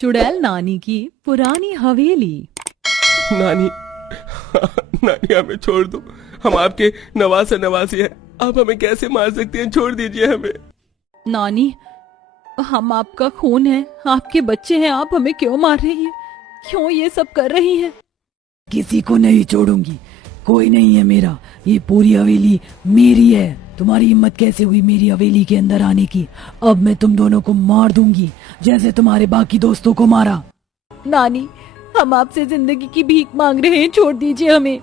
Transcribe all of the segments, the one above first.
चुड़ैल नानी की पुरानी हवेली। नानी नानी हमें छोड़ दो। हम आपके नवासा नवासी हैं। आप हमें कैसे मार सकती हैं? छोड़ दीजिए हमें। नानी, हम आपका खून है, आपके बच्चे हैं, आप हमें क्यों मार रही हैं? क्यों ये सब कर रही हैं? किसी को नहीं छोड़ूंगी, कोई नहीं है मेरा। ये पूरी हवेली मेरी है। तुम्हारी हिम्मत कैसे हुई मेरी हवेली के अंदर आने की? अब मैं तुम दोनों को मार दूंगी जैसे तुम्हारे बाकी दोस्तों को मारा। नानी, हम आपसे जिंदगी की भीख मांग रहे हैं, छोड़ दीजिए हमें।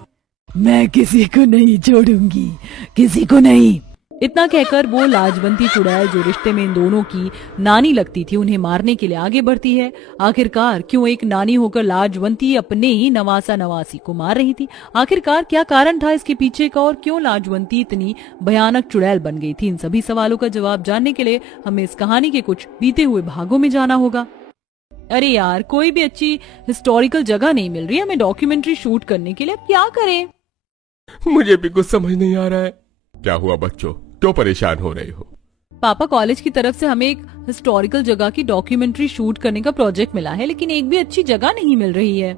मैं किसी को नहीं छोड़ूंगी, किसी को नहीं। इतना कहकर वो लाजवंती चुड़ैल, जो रिश्ते में इन दोनों की नानी लगती थी, उन्हें मारने के लिए आगे बढ़ती है। आखिरकार क्यों एक नानी होकर लाजवंती अपने ही नवासा नवासी को मार रही थी? आखिरकार क्या कारण था इसके पीछे का, और क्यों लाजवंती इतनी भयानक चुड़ैल बन गई थी? इन सभी सवालों का जवाब जानने के लिए हमें इस कहानी के कुछ बीते हुए भागों में जाना होगा। अरे यार, कोई भी अच्छी हिस्टोरिकल जगह नहीं मिल रही हमें डॉक्यूमेंट्री शूट करने के लिए। अब क्या करें? मुझे भी कुछ समझ नहीं आ रहा है। क्या हुआ बच्चों, क्यों परेशान हो रहे हो? पापा, कॉलेज की तरफ से हमें एक हिस्टोरिकल जगह की डॉक्यूमेंट्री शूट करने का प्रोजेक्ट मिला है, लेकिन एक भी अच्छी जगह नहीं मिल रही है।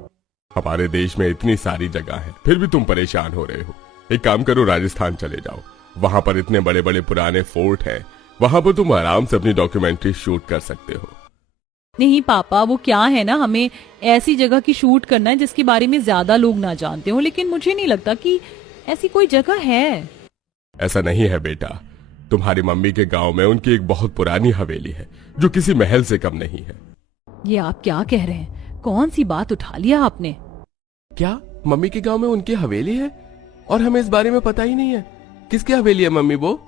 हमारे देश में इतनी सारी जगह है, फिर भी तुम परेशान हो रहे हो। एक काम करो, राजस्थान चले जाओ। वहां पर इतने बड़े बड़े पुराने फोर्ट हैं, वहां पर तुम आराम से अपनी डॉक्यूमेंट्री शूट कर सकते हो। नहीं पापा, वो क्या है ना, हमें ऐसी जगह की शूट करना है जिसके बारे में ज्यादा लोग ना जानते हो, लेकिन मुझे नहीं लगता कि ऐसी कोई जगह है। ऐसा नहीं है बेटा। तुम्हारी मम्मी के गांव में उनकी एक बहुत पुरानी हवेली है जो किसी महल से कम नहीं है। ये आप क्या कह रहे हैं? कौन सी बात उठा लिया आपने? क्या मम्मी के गांव में उनकी हवेली है और हमें इस बारे में पता ही नहीं है? किसकी हवेली है मम्मी? वो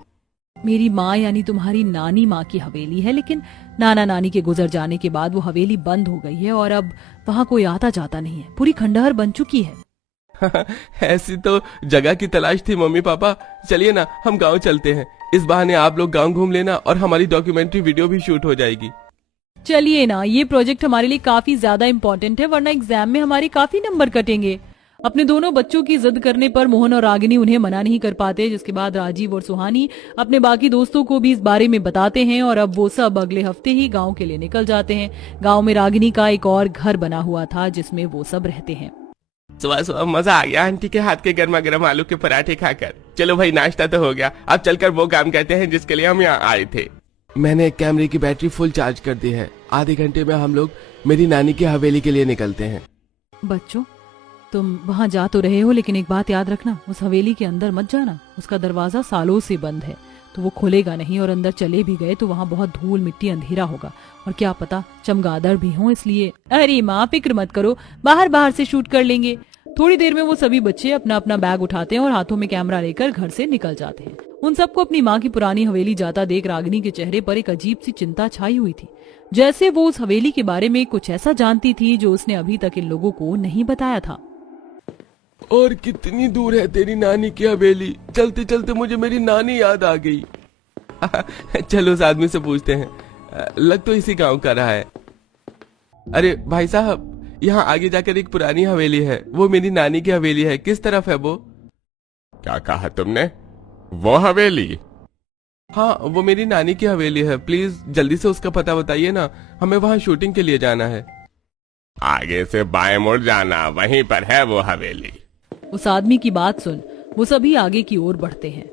मेरी माँ यानी तुम्हारी नानी माँ की हवेली है, लेकिन नाना नानी के गुजर जाने के बाद वो हवेली बंद हो गई है और अब वहाँ कोई आता जाता नहीं है, पूरी खंडहर बन चुकी है। ऐसी तो जगह की तलाश थी मम्मी पापा। चलिए ना, हम गांव चलते हैं। इस बहाने आप लोग गांव घूम लेना और हमारी डॉक्यूमेंट्री वीडियो भी शूट हो जाएगी। चलिए ना, ये प्रोजेक्ट हमारे लिए काफी ज्यादा इम्पोर्टेंट है, वरना एग्जाम में हमारे काफी नंबर कटेंगे। अपने दोनों बच्चों की जिद करने पर मोहन और रागिनी उन्हें मना नहीं कर पाते, जिसके बाद राजीव और सुहानी अपने बाकी दोस्तों को भी इस बारे में बताते हैं और अब वो सब अगले हफ्ते ही गांव के लिए निकल जाते हैं। गांव में रागिनी का एक और घर बना हुआ था जिसमें वो सब रहते हैं। सुबह सुबह मजा आ गया आंटी के हाथ के गर्मा गर्म आलू के पराठे खाकर। चलो भाई, नाश्ता तो हो गया, अब चलकर वो काम करते हैं जिसके लिए हम यहाँ आए थे। मैंने कैमरे की बैटरी फुल चार्ज कर दी है। आधे घंटे में हम लोग मेरी नानी की हवेली के लिए निकलते हैं। बच्चों, तुम वहां जा तो रहे हो, लेकिन एक बात याद रखना, उस हवेली के अंदर मत जाना। उसका दरवाजा सालों से बंद है, तो वो खुलेगा नहीं, और अंदर चले भी गए तो वहां बहुत धूल मिट्टी अंधेरा होगा, और क्या पता चमगादड़ भी हो, इसलिए। अरे माँ, फिक्र मत करो, बाहर बाहर से शूट कर लेंगे। थोड़ी देर में वो सभी बच्चे अपना अपना बैग उठाते हैं और हाथों में कैमरा लेकर घर से निकल जाते हैं। उन सबको अपनी माँ की पुरानी हवेली जाता देख रागिनी के चेहरे पर एक अजीब सी चिंता छाई हुई थी, जैसे वो उस हवेली के बारे में कुछ ऐसा जानती थी जो उसने अभी तक इन लोगों को नहीं बताया था। और कितनी दूर है तेरी नानी की हवेली? चलते चलते मुझे मेरी नानी याद आ गई। चलो उस आदमी से पूछते हैं, लग तो इसी गांव का रहा है। अरे भाई साहब, यहाँ आगे जाकर एक पुरानी हवेली है, वो मेरी नानी की हवेली है, किस तरफ है वो? क्या कहा तुमने? वो हवेली? हाँ, वो मेरी नानी की हवेली है। प्लीज जल्दी से उसका पता बताइए ना, हमें वहाँ शूटिंग के लिए जाना है। आगे से बाएं मुड़ जाना, वहीं पर है वो हवेली। उस आदमी की बात सुन वो सभी आगे की ओर बढ़ते हैं।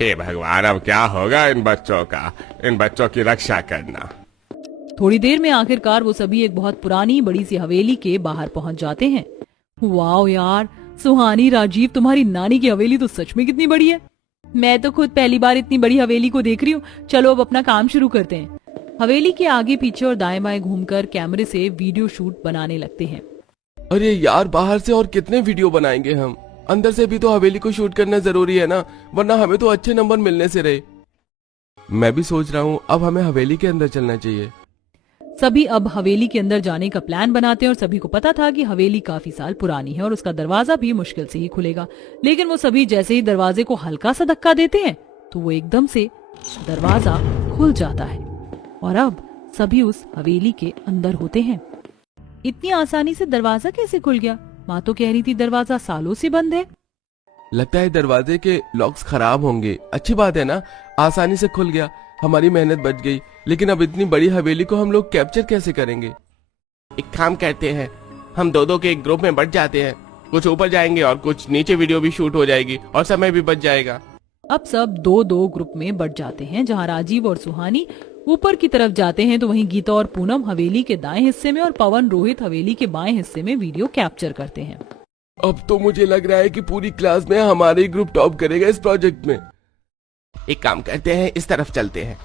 हे भगवान, अब क्या होगा इन बच्चों का? इन बच्चों की रक्षा करना। थोड़ी देर में आखिरकार वो सभी एक बहुत पुरानी बड़ी सी हवेली के बाहर पहुंच जाते हैं। वाओ यार, सुहानी, राजीव, तुम्हारी नानी की हवेली तो सच में कितनी बड़ी है। मैं तो खुद पहली बार इतनी बड़ी हवेली को देख रही हूँ। चलो अब अपना काम शुरू करते हैं। हवेली के आगे पीछे और दाएं बाएं घूमकर कैमरे से वीडियो शूट बनाने लगते हैं। अरे यार, बाहर से और कितने वीडियो बनाएंगे हम? अंदर से भी तो हवेली को शूट करना जरूरी है ना, वरना हमें तो अच्छे नंबर मिलने से रहे। मैं भी सोच रहा हूँ अब हमें हवेली के अंदर चलना चाहिए। सभी अब हवेली के अंदर जाने का प्लान बनाते हैं और सभी को पता था कि हवेली काफी साल पुरानी है और उसका दरवाजा भी मुश्किल से ही खुलेगा। लेकिन वो सभी जैसे ही दरवाजे को हल्का सा धक्का देते हैं तो वो एकदम से दरवाजा खुल जाता है और अब सभी उस हवेली के अंदर होते हैं। इतनी आसानी से दरवाजा कैसे खुल गया? माँ तो कह रही थी दरवाजा सालों से बंद है। लगता है दरवाजे के लॉक्स खराब होंगे। अच्छी बात है ना, आसानी से खुल गया, हमारी मेहनत बच गई। लेकिन अब इतनी बड़ी हवेली को हम लोग कैप्चर कैसे करेंगे? एक काम करते हैं, हम दो के एक ग्रुप में बढ़ जाते हैं, कुछ ऊपर जाएंगे और कुछ नीचे वीडियो भी शूट हो जाएगी और समय भी बच जाएगा। अब सब दो ग्रुप में बढ़ जाते हैं। जहाँ राजीव और सुहानी ऊपर की तरफ जाते हैं तो वहीं गीता और पूनम हवेली के दाएं हिस्से में और पवन रोहित हवेली के बाएं हिस्से में वीडियो कैप्चर करते हैं। अब तो मुझे लग रहा है कि पूरी क्लास में हमारा ही ग्रुप टॉप करेगा इस प्रोजेक्ट में। एक काम करते हैं, इस तरफ चलते हैं।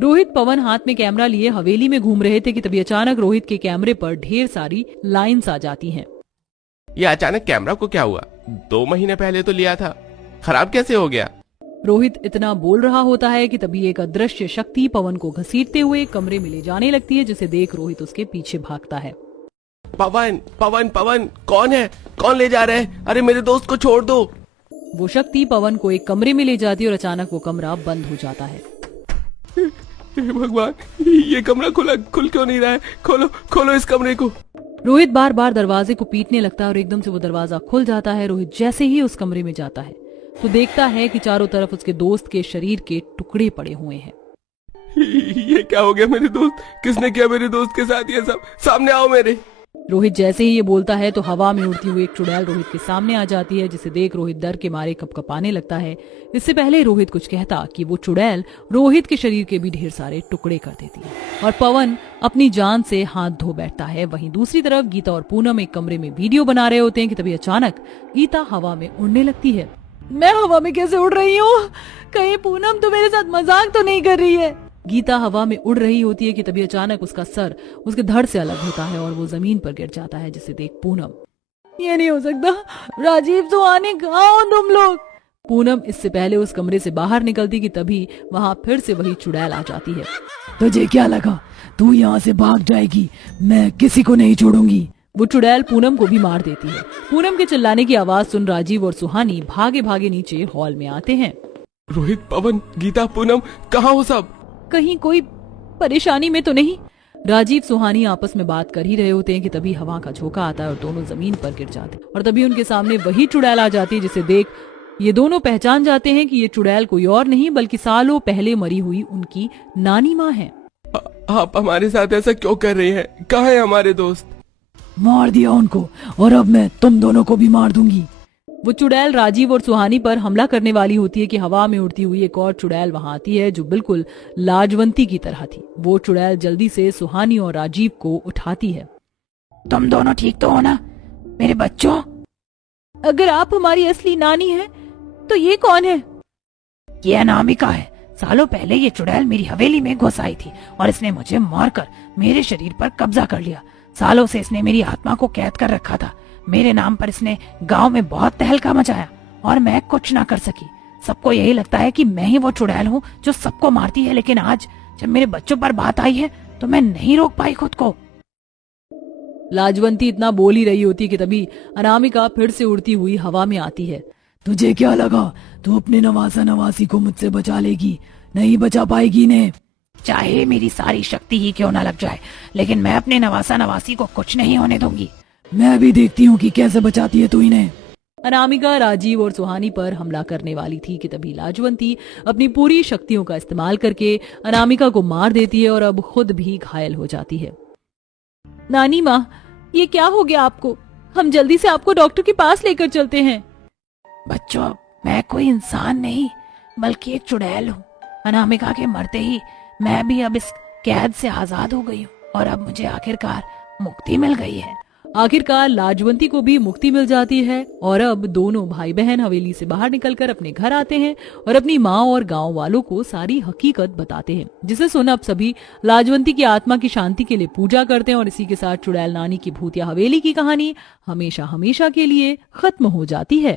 रोहित पवन हाथ में कैमरा लिए हवेली में घूम रहे थे कि तभी अचानक रोहित के कैमरे पर ढेर सारी लाइंस आ जाती हैं। ये अचानक कैमरा को क्या हुआ? 2 महीने पहले तो लिया था, खराब कैसे हो गया? रोहित इतना बोल रहा होता है कि तभी एक अदृश्य शक्ति पवन को घसीटते हुए एक कमरे में ले जाने लगती है, जिसे देख रोहित उसके पीछे भागता है। पवन पवन पवन, कौन है? कौन ले जा रहा है? अरे मेरे दोस्त को छोड़ दो। वो शक्ति पवन को एक कमरे में ले जाती है और अचानक वो कमरा बंद हो जाता है। हे भगवान, ये कमरा खुल क्यों नहीं रहा है? खोलो इस कमरे को। रोहित बार बार दरवाजे को पीटने लगता है और एकदम से वो दरवाजा खुल जाता है। रोहित जैसे ही उस कमरे में जाता है तो देखता है कि चारों तरफ उसके दोस्त के शरीर के टुकड़े पड़े हुए हैं। ये क्या हो गया मेरे दोस्त? किसने किया मेरे दोस्त के साथ ये सब? सामने आओ मेरे। रोहित जैसे ही ये बोलता है तो हवा में उड़ती हुई एक चुड़ैल रोहित के सामने आ जाती है, जिसे देख रोहित डर के मारे कपकपाने लगता है। इससे पहले रोहित कुछ कहता कि वो चुड़ैल रोहित के शरीर के भी ढेर सारे टुकड़े कर देती है और पवन अपनी जान से हाथ धो बैठता है। वहीं दूसरी तरफ गीता और पूनम एक कमरे में वीडियो बना रहे होते हैं कि तभी अचानक गीता हवा में उड़ने लगती है। मैं हवा में कैसे उड़ रही हूँ? कहीं पूनम तो मेरे साथ मजाक तो नहीं कर रही है? गीता हवा में उड़ रही होती है कि तभी अचानक उसका सर उसके धड़ से अलग होता है और वो जमीन पर गिर जाता है, जिसे देख पूनम, ये नहीं हो सकता, राजीव सुहानी कहाँ हो तुम लोग? पूनम इससे पहले उस कमरे से बाहर निकलती कि तभी वहाँ फिर से वही चुड़ैल आ जाती है। तुझे क्या लगा तू यहाँ से भाग जाएगी? मैं किसी को नहीं छोड़ूंगी। वो चुड़ैल पूनम को भी मार देती है। पूनम के चिल्लाने की आवाज सुन राजीव और सुहानी भागे भागे नीचे हॉल में आते हैं। रोहित, पवन, गीता, पूनम, कहाँ हो सब? कहीं कोई परेशानी में तो नहीं? राजीव सुहानी आपस में बात कर ही रहे होते हैं कि तभी हवा का झोंका आता है और दोनों जमीन पर गिर जाते हैं और तभी उनके सामने वही चुड़ैल आ जाती है, जिसे देख ये दोनों पहचान जाते हैं कि ये चुड़ैल कोई और नहीं बल्कि सालों पहले मरी हुई उनकी नानी माँ है। आप हमारे साथ ऐसा क्यों कर रहे हैं? कहाँ है हमारे दोस्त? मार दिया उनको और अब मैं तुम दोनों को भी मार दूंगी। वो चुड़ैल राजीव और सुहानी पर हमला करने वाली होती है कि हवा में उड़ती हुई एक और चुड़ैल वहां आती है जो बिल्कुल लाजवंती की तरह थी। वो चुड़ैल जल्दी से सुहानी और राजीव को उठाती है। तुम दोनों ठीक तो हो ना मेरे बच्चों? अगर आप हमारी असली नानी हैं, तो ये कौन है? ये अनामिका है। सालों पहले ये चुड़ैल मेरी हवेली में घुस आई थी और इसने मुझे मारकर मेरे शरीर पर कब्जा कर लिया। सालों से इसने मेरी आत्मा को कैद कर रखा था। मेरे नाम पर इसने गांव में बहुत तहलका मचाया और मैं कुछ ना कर सकी। सबको यही लगता है कि मैं ही वो चुड़ैल हूँ जो सबको मारती है, लेकिन आज जब मेरे बच्चों पर बात आई है तो मैं नहीं रोक पाई खुद को। लाजवंती इतना बोल ही रही होती कि तभी अनामिका फिर से उड़ती हुई हवा में आती है। तुझे क्या लगा तू अपने नवासा नवासी को मुझसे बचा लेगी? नहीं बचा पाएगी ने। चाहे मेरी सारी शक्ति ही क्यों ना लग जाए, लेकिन मैं अपने नवासा नवासी को कुछ नहीं होने दूंगी। मैं भी देखती हूँ कि कैसे बचाती है तू इन्हें। अनामिका राजीव और सुहानी पर हमला करने वाली थी कि तभी लाजवंती अपनी पूरी शक्तियों का इस्तेमाल करके अनामिका को मार देती है और अब खुद भी घायल हो जाती है। नानी माँ, ये क्या हो गया आपको? हम जल्दी से आपको डॉक्टर के पास लेकर चलते हैं। बच्चों, मैं कोई इंसान नहीं बल्कि एक चुड़ैल हूँ। अनामिका के मरते ही मैं भी अब इस कैद से आजाद हो गई हूँ और अब मुझे आखिरकार मुक्ति मिल गई है। आखिरकार लाजवंती को भी मुक्ति मिल जाती है और अब दोनों भाई बहन हवेली से बाहर निकलकर अपने घर आते हैं और अपनी माँ और गांव वालों को सारी हकीकत बताते हैं, जिसे सुन अब सभी लाजवंती की आत्मा की शांति के लिए पूजा करते हैं और इसी के साथ चुड़ैल नानी की भूतिया हवेली की कहानी हमेशा हमेशा के लिए खत्म हो जाती है।